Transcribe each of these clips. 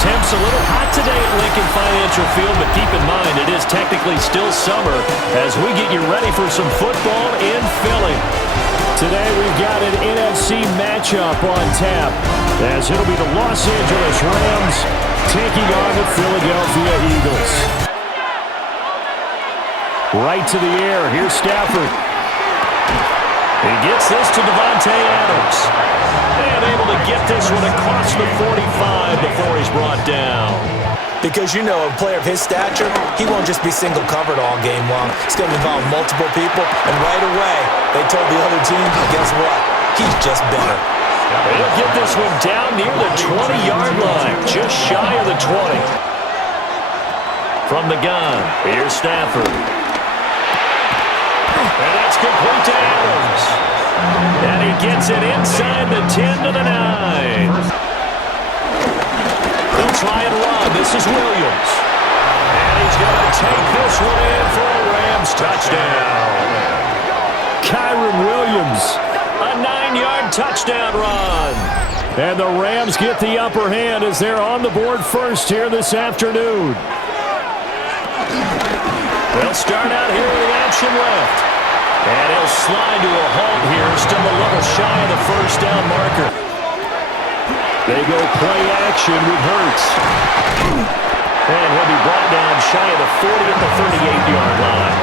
Temps a little hot today at Lincoln Financial Field, but keep in mind it is technically still summer as we get you ready for some football in Philly. Today we've got an NFC matchup on tap as it'll be the Los Angeles Rams taking on the Philadelphia Eagles. Right to the air. Here's Stafford. He gets this to Davante Adams. And able to get this one across the 45 before he's brought down. Because you know a player of his stature, he won't just be single covered all game long. It's going to involve multiple people. And right away, they told the other team, guess what? He's just better. They'll get this one down near the 20-yard line. Just shy of the 20. From the gun, here's Stafford. And that's complete to Adams. And he gets it inside the 10 to the 9. They'll try and run. This is Williams. And he's going to take this one in for a Rams touchdown. Kyron Williams, a 9-yard touchdown run. And the Rams get the upper hand as they're on the board first here this afternoon. They'll start out here with action left. And he'll slide to a halt here, still a little shy of the first down marker. They go play action with Hurts. And he'll be brought down shy of the 40 at the 38-yard line.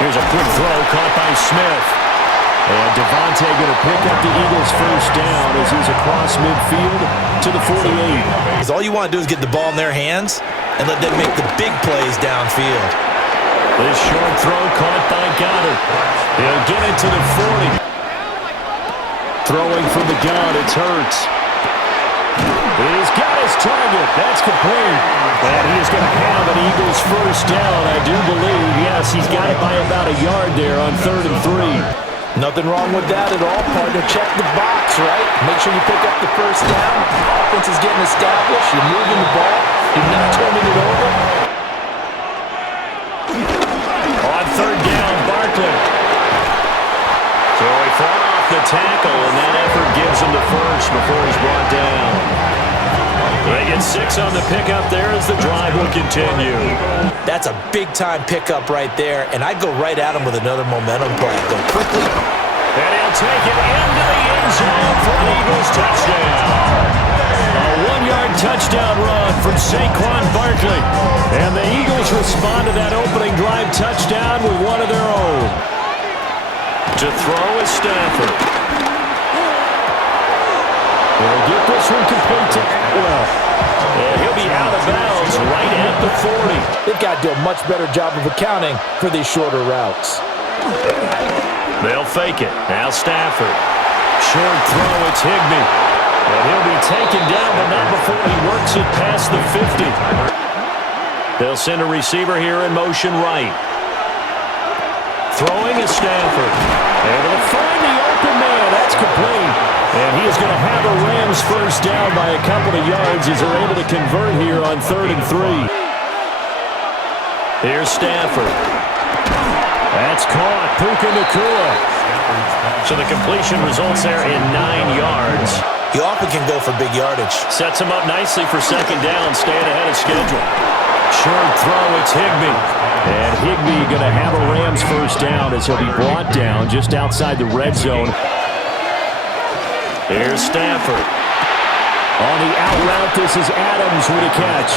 Here's a quick throw caught by Smith. And Davante going to pick up the Eagles' first down as he's across midfield to the 48. Because all you want to do is get the ball in their hands and let them make the big plays downfield. This short throw caught by Gaudin. He'll get it to the 40. Throwing from the gun, it's Hurts. He's got his target. That's complete. And he's going to have an Eagles first down, I do believe. Yes, he's got it by about a yard there on 3rd and 3. Nothing wrong with that at all, partner. Check the box, right? Make sure you pick up the first down. Offense is getting established. You're moving the ball. You're not turning it over. On 3rd down, Barkley. So he fought off the tackle, and that effort gives him the first before he's brought down. They get 6 on the pickup there as the drive will continue. That's a big-time pickup right there, and I'd go right at him with another momentum play. Go quickly. And he'll take it into the end zone for an Eagles touchdown. A 1-yard touchdown run from Saquon Barkley. And the Eagles respond to that opening drive touchdown with one of their own. To throw is Stafford. He'll get this one complete to Atwell. And he'll be out of bounds right at the 40. They've got to do a much better job of accounting for these shorter routes. They'll fake it. Now Stafford. Short throw, it's Higbee. And he'll be taken down, but not before he works it past the 50. They'll send a receiver here in motion right. Throwing is Stafford. And they'll find the open man. That's complete. And he is going to have a Rams first down by a couple of yards as they're able to convert here on 3rd and 3. Here's Stafford. That's caught. Puka Nacua. So the completion results there in 9 yards. He often can go for big yardage. Sets him up nicely for 2nd down, staying ahead of schedule. Short throw, it's Higbee. And Higbee going to have a Rams first down as he'll be brought down just outside the red zone. Here's Stafford. On the out route, this is Adams with a catch.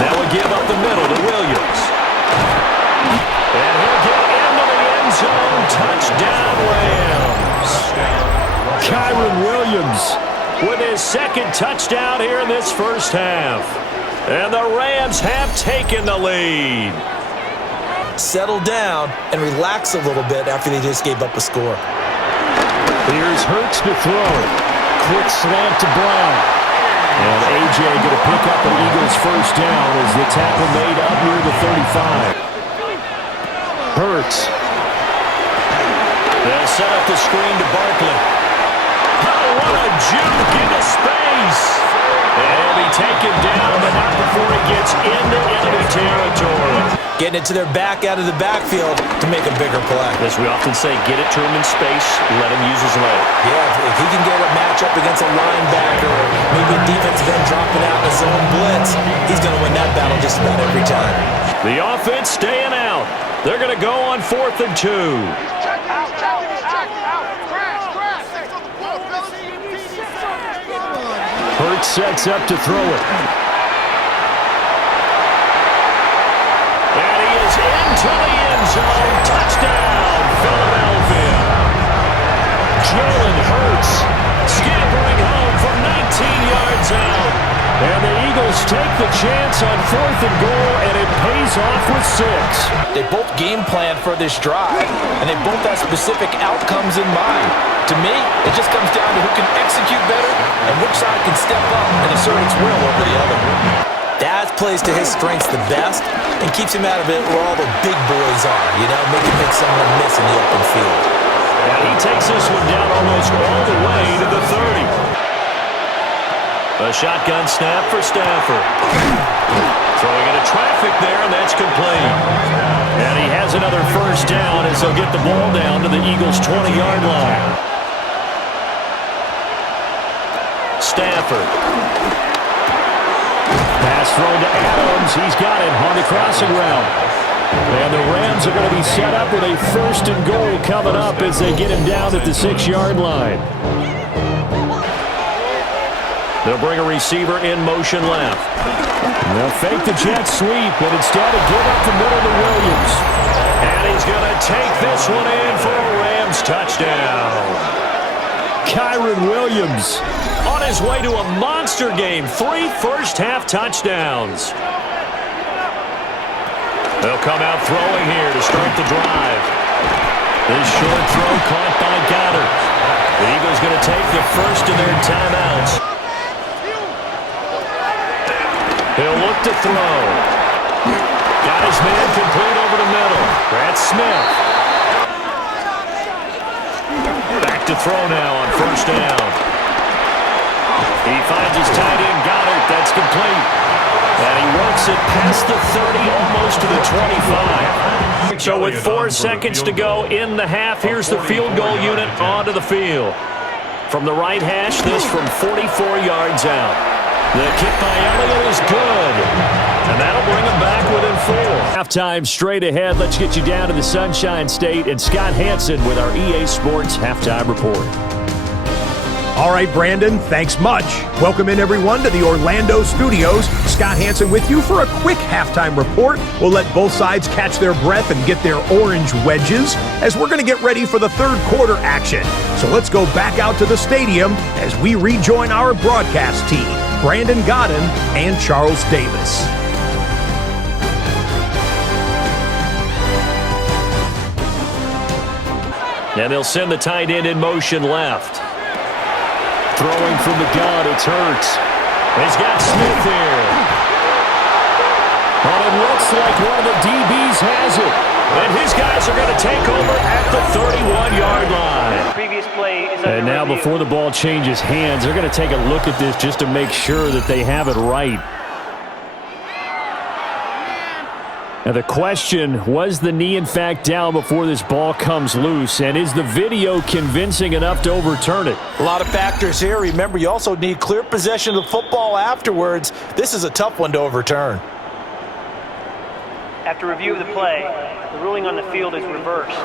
That would give up the middle to Williams. And he'll get into the end zone. Touchdown, Rams. Kyron Williams with his 2nd touchdown here in this first half. And the Rams have taken the lead. Settle down and relax a little bit after they just gave up a score. Here's Hurts to throw. Quick slant to Brown. And A.J. going to pick up an Eagles first down as the tackle made up near the 35. Hurts. They'll set up the screen to Barkley. Oh, what a juke into space. And he'll be taken down, but not before he gets into enemy territory. getting it to their back out of the backfield to make a bigger play. As we often say, get it to him in space, let him use his leg. Yeah, if he can get a matchup against a linebacker or maybe a defensive end dropping out in a zone blitz, he's going to win that battle just about every time. The offense staying out. They're going to go on 4th and 2. Hurts sets up to throw it. And he is into the end zone. Touchdown, Philadelphia. Jalen Hurts scampering home from 19 yards out. And the Eagles take the chance on 4th and goal, and it pays off with 6. They both game plan for this drive, and they both have specific outcomes in mind. To me, it just comes down to who can execute better and which side can step up and assert its will over the other. Daz plays to his strengths the best and keeps him out of it where all the big boys are, make someone miss in the open field. And he takes this one down almost all the way to the 30. A shotgun snap for Stafford. Throwing into traffic there, and that's complete. And he has another first down as they'll get the ball down to the Eagles' 20-yard line. Stafford. Pass thrown to Adams. He's got it on the crossing route. And the Rams are going to be set up with a 1st and goal coming up as they get him down at the 6-yard line. They'll bring a receiver in motion left. They'll fake the jet sweep, but instead of give up the middle to Williams. And he's going to take this one in for a Rams touchdown. Kyren Williams on his way to a monster game. 3 first-half touchdowns. They'll come out throwing here to start the drive. This short throw caught by Gaudin. The Eagles going to take the first of their timeouts. He'll look to throw. Got his man complete over the middle. Brad Smith. Back to throw now on 1st down. He finds his tight end, Gaudin. That's complete. And he works it past the 30, almost to the 25. So with 4 seconds to go in the half, here's the field goal unit onto the field. From the right hash, this from 44 yards out. The kick by Elliott is good. And that'll bring him back within 4. Halftime straight ahead. Let's get you down to the Sunshine State and Scott Hansen with our EA Sports Halftime Report. All right, Brandon, thanks much. Welcome in, everyone, to the Orlando studios. Scott Hansen with you for a quick halftime report. We'll let both sides catch their breath and get their orange wedges as we're going to get ready for the 3rd quarter action. So let's go back out to the stadium as we rejoin our broadcast team, Brandin Gaudin and Charles Davis. And they'll send the tight end in motion left. Throwing from the gun, it's Hurts. He's got Smith here. And it looks like one of the DBs has it. And his guys are going to take over at the 31-yard line. Previous play is and now review. Before the ball changes hands, they're going to take a look at this just to make sure that they have it right. Now the question, was the knee in fact down before this ball comes loose? And is the video convincing enough to overturn it? A lot of factors here. Remember, you also need clear possession of the football afterwards. This is a tough one to overturn. After review of the play, the ruling on the field is reversed.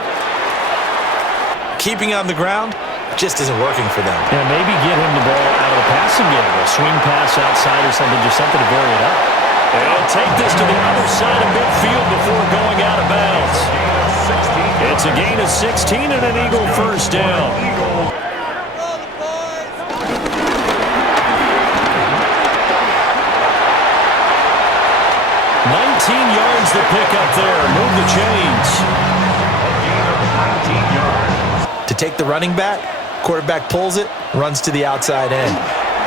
Keeping on the ground just isn't working for them. Yeah, maybe get him the ball out of the passing game. A swing pass outside or something, just something to vary it up. They'll take this to the other side of midfield before going out of bounds. It's a gain of 16 and an Eagle first down. 19 yards to pick up there. Move the chains. To take the running back, quarterback pulls it, runs to the outside end.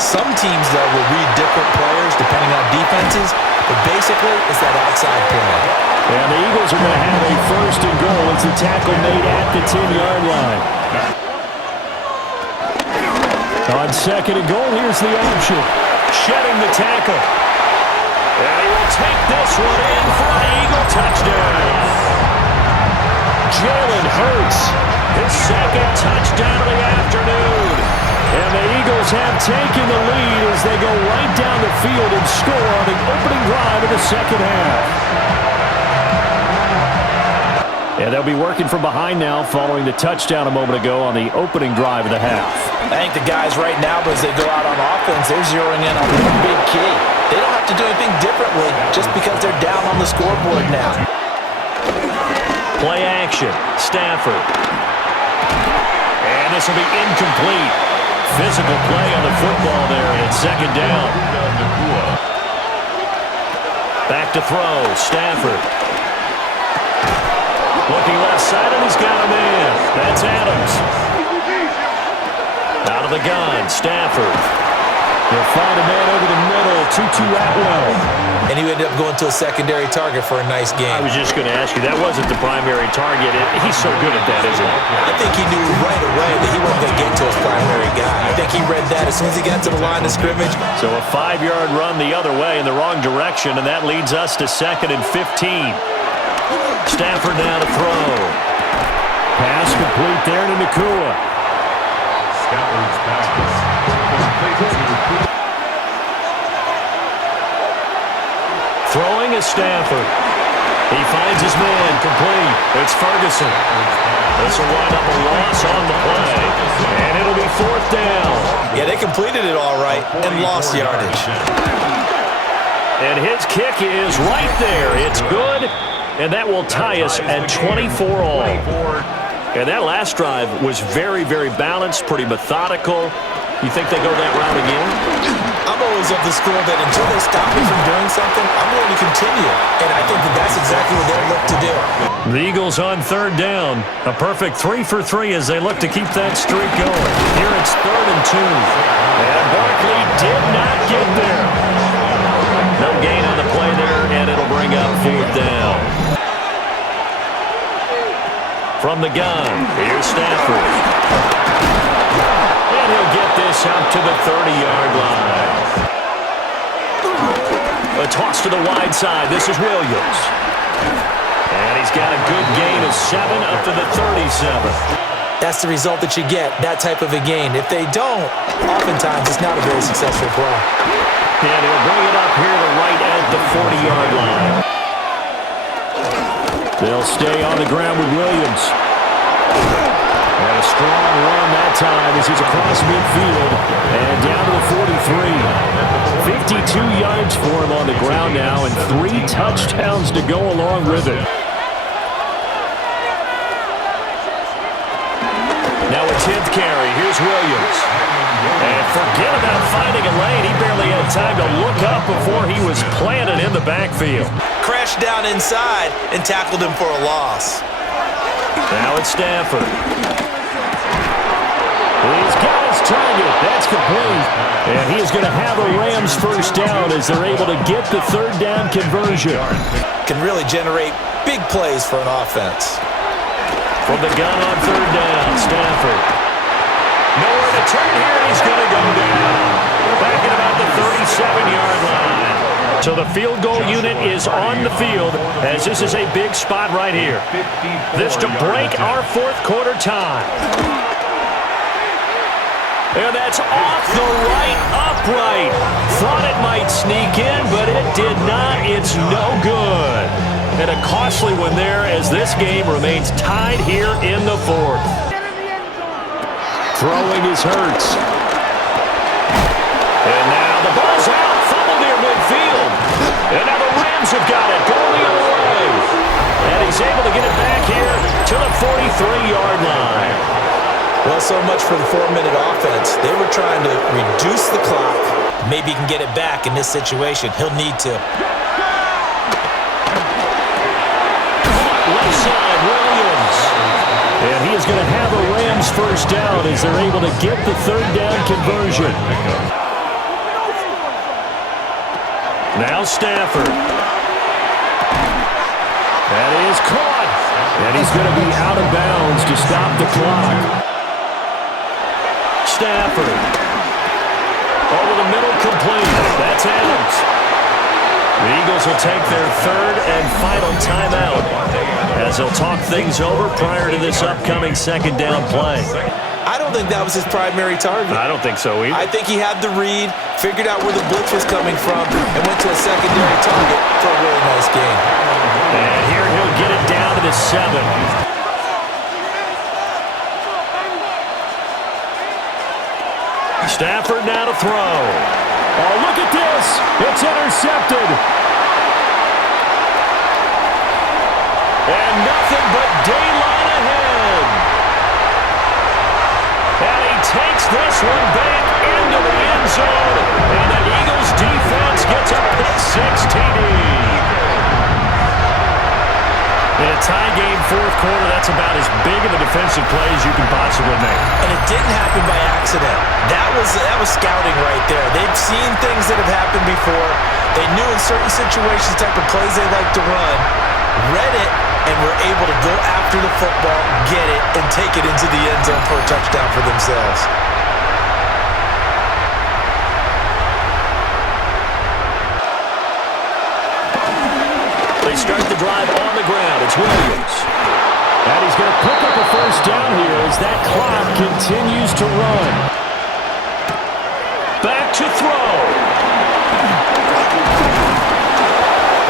Some teams, though, will read different players depending on defenses, but basically it's that outside play. And the Eagles are going to have a first and goal as the tackle made at the 10-yard line. On second and goal, here's the option. Shedding the tackle. And he will take this one in for an Eagle touchdown. Jalen Hurts, his second touchdown of the afternoon. And the Eagles have taken the lead as they go right down the field and score on the opening drive of the second half. And they'll be working from behind now following the touchdown a moment ago on the opening drive of the half. I think the guys right now, as they go out on offense, they're zeroing in on one big key. They don't have to do anything differently just because they're down on the scoreboard now. Play action, Stafford. And this will be incomplete. Physical play on the football there, and it's second down. Back to throw, Stafford. Looking left side, and he's got a man. That's Adams. Out of the gun, Stafford. He'll find a man over the middle, Tutu Atwell. And he ended up going to a secondary target for a nice game. I was just going to ask you, that wasn't the primary target. He's so good at that, isn't he? I think he knew right away that he wasn't going to get to his primary guy. I think he read that as soon as he got to the line of scrimmage. So a 5-yard run the other way in the wrong direction, and that leads us to 2nd and 15. Stafford now to throw. Pass complete there to Nakua. Throwing is Stafford. He finds his man complete. It's Ferguson. This will wind up a loss on the play. And it'll be 4th down. Yeah, they completed it all right and lost yardage. And his kick is right there. It's good. And that will tie us at 24 all. And that last drive was very, very balanced, pretty methodical. You think they go that route again? I'm always of the school that until they stop me from doing something, I'm going to continue. And I think that that's exactly what they'll look to do. The Eagles on 3rd down. A perfect 3 for 3 as they look to keep that streak going. Here it's 3rd and 2. And Barkley did not get there. No gain on the play there, and it'll bring up 4th down. From the gun, here's Stafford. And he'll get this out to the 30-yard line. A toss to the wide side. This is Williams. And he's got a good gain of 7 up to the 37. That's the result that you get, that type of a gain. If they don't, oftentimes it's not a very successful play. And he'll bring it up here to right at the 40-yard line. They'll stay on the ground with Williams. And a strong run that time as he's across midfield and down to the 43. 52 yards for him on the ground now and 3 touchdowns to go along with it. Now a 10th carry. Here's Williams. And forget about finding a lane. He barely had time to look up before he was planted in the backfield. Crashed down inside and tackled him for a loss. Now it's Stafford. He's got his target. That's complete. And he is going to have a Rams first down as they're able to get the 3rd down conversion. Can really generate big plays for an offense. From the gun on 3rd down, Stafford. Nowhere to turn here, and he's going to go down. Back at about the 37-yard line. So the field goal unit is on the field as this is a big spot right here. This to break our 4th quarter tie. And that's off the right upright. Thought it might sneak in, but it did not. It's no good. And a costly one there as this game remains tied here in the 4th. Throwing is Hurts. And now the ball's out. Fumble near midfield. And now the Rams have got it. Going the other way. And he's able to get it back here to the 43-yard line. Well, so much for the 4-minute offense. They were trying to reduce the clock. Maybe he can get it back in this situation. He'll need to. Left side, Williams. And he is going to have a Rams first down as they're able to get the 3rd down conversion. Now Stafford. That is caught. And he's going to be out of bounds to stop the clock. Stafford. Over the middle, complete. That's Adams. Eagles will take their third and final timeout as they'll talk things over prior to this upcoming second down play. I don't think that was his primary target. I don't think so either. I think he had the read, figured out where the blitz was coming from, and went to a secondary target for a really nice game. And here he'll get it down to the 7. Stafford now to throw. Oh, look at this. It's intercepted. And nothing but daylight ahead. And he takes this one back into the end zone. And the Eagles defense gets a pick-6 TD. In a tie game, fourth quarter, that's about as big of a defensive play as you can possibly make. And it didn't happen by accident. That was scouting right there. They've seen things that have happened before. They knew in certain situations the type of plays they like to run, read it, and were able to go after the football, get it, and take it into the end zone for a touchdown for themselves. They start the drive on the ground. It's Williams. And he's going to pick up a first down here as that clock continues to run. Back to throw.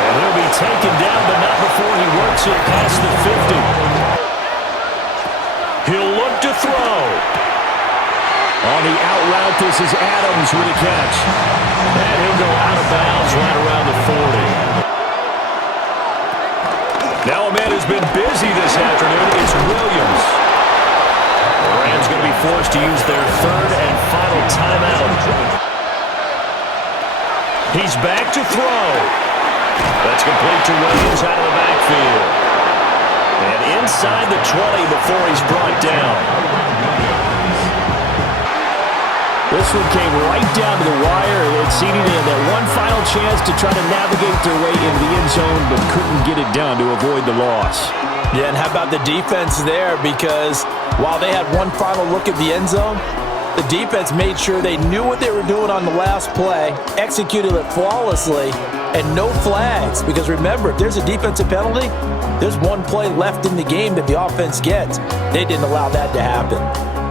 And he'll be taken down, but not before he works it past the 50. He'll look to throw. On the out route, this is Adams with a catch. And he'll go out of bounds right around the 40. Now a man who's been busy this afternoon is Williams. The Rams going to be forced to use their third and final timeout. He's back to throw. That's complete to Williams out of the backfield. And inside the 20 before he's brought down. This one came right down to the wire. It seemed to have that one final chance to try to navigate their way into the end zone, but couldn't get it done to avoid the loss. Yeah, and how about the defense there? Because while they had one final look at the end zone, the defense made sure they knew what they were doing on the last play, executed it flawlessly, and no flags. Because remember, if there's a defensive penalty, there's one play left in the game that the offense gets. They didn't allow that to happen.